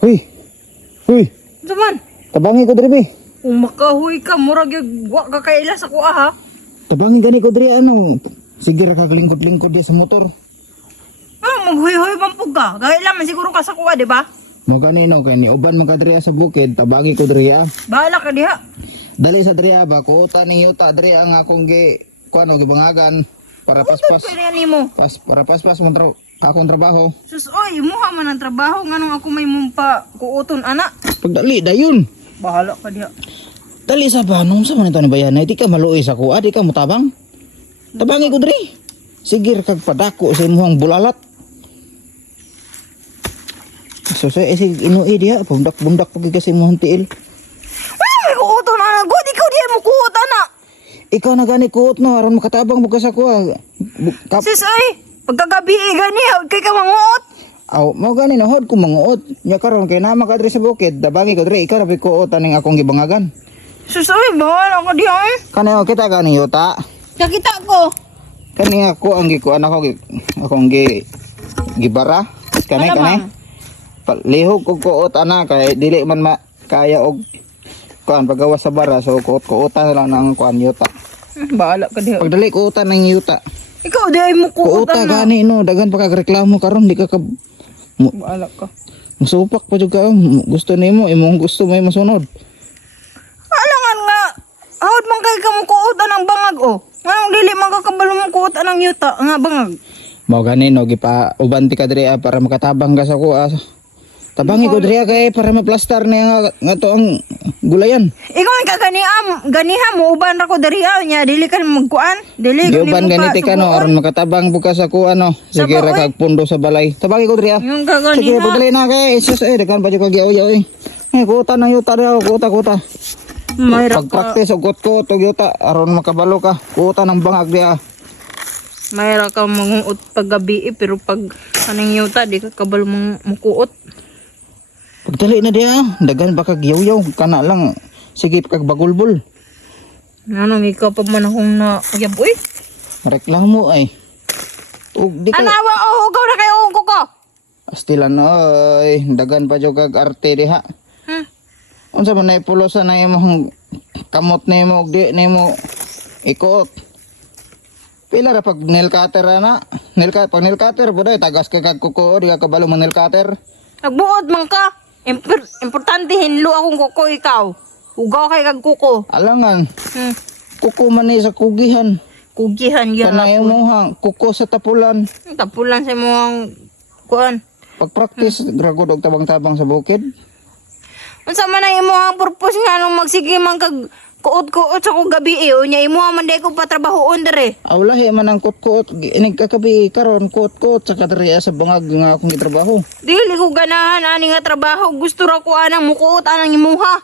Huy. Huy. Saman. Tabangi ko diri be. Kung makahuy ka, murag yung wa ka kaila sa kuha ha. Tabangi gani ko diri ano. Sige ra kaglingkod-lingkod di sa motor. Maghuy-huy mampug ka. Kaila man siguro ka sa kuha, di ba? Mo gani no kay ni uban man ka diri sa bukid, tabangi ko diri ah. Bahala ka diha. Dali sa diri ba ko utan ni yuta diri ang akong kuano gibangagan para paspas. Pwede nimo. Para paspas mo akong trabaho. Sus, oy, muha man ang trabaho. Nganong ako may mumpa kuuton, anak. Pagdali dayon. Bahala ka diha. Dali sa banong sa man ito ni bayan, di ka maluoy sa kuha, di ka mutabang. Tabangi ko diri. Sige ra kag padako sa imong bulalat. So sige inuwi diha, bundak-bundak pag kasi imong tiil. Wala may kuuton, anak. God, ikaw diha mo kuut, anak. Ikaw na gani kuot no, aron makatabang mo ka sa kuha. Sis, oy, pagkagabi gani, huwag kay ka manguot. Aw, mo gani na hod ko manguot. Nya karon kay nama ka diri sa bukid, dabangi ko diri, ikaw ra kuot aning akong gibangagan. Sus, oy, bahala ka diha, eh. Kani kita gani yuta. Nakita ko. Kani ako ang gikuan ako akong gibara. Kani Ano kani. bang? Lihog ko kuot ana kay dili man kaya og kuan pagawa sa bara so kuot-kuotan lang ng kuan yuta. Bahala ka diha. Pagdali kuotan ng yuta. Ikaw diha mo kuut, Kuota anak. gani no, dagan pa kag reklamo karon di ka Bahala ka. musupak pa jud ka. Gusto nimo imong gusto may masunod. Alangan nga. Hawad man kay ka mo kuut anang bangag, oh. Nganong dili man ka kabalo mo kuut anang yuta nga bangag. Mao gani no gipa uban ti ka diri para makatabang ka sa kuha. Tabangi ko diri kay para maplastar niya nga to ang gulayan. Ikaw ka ganiha mo uban ra ko diri nya dili ka magkuan. Dili Giuban ganiti ka no aron makatabang buka sa kuha no. Sige ra kag pundo sa balay. Tabangi ko diri. Yung Sige kaganiha. pagdali na kay sus dagan pa jud kag yaw-yaw eh. Kuota na yuta daw, kuota. Mayra ka. Pag-practice og kot og yuta aron makabalo ka. Kuota ng bangag dia. Mayra ka manguot pag gabi pero pag aning yuta di ka kabalo mo kuot. Pagdali na dia, dagan ba kag yaw-yaw kana lang. Sige kag bagulbol. Ano ikaw pa man akong na yaboy? Reklamo ay. Ug di ka Anawa hugaw na kayo ko ko. astilan oy, dagan pa jud kag arte diha. Unsa man nay pulosan na imong kamot nimo ug di nimo ikot. Pila ra pag nail cutter ana? Pag nail cutter buday tagas ka kag kuko di ka kabalo man nail cutter. Nagbuot man ka. Importante hinlo akong kuko ikaw. Hugaw kay kag kuko. Alangan, kuko man ni sa kugihan. Kugihan yan Kana ako. imong kuko sa tapulan. Tapulan sa mga kuan. Pag practice dragod og tabang-tabang sa bukid. Unsa man ang imong purpose nga nung magsige man kag kuot-kuot sa kong gabi unya imo man day ko patrabahoon dere. Aw lahi man ang kuot-kuot inig kakabi karon kuot-kuot sa kadriya sa bangag nga akong gitrabaho. Dili ko ganahan ani nga trabaho gusto ra ko anang mukuot anang imuha.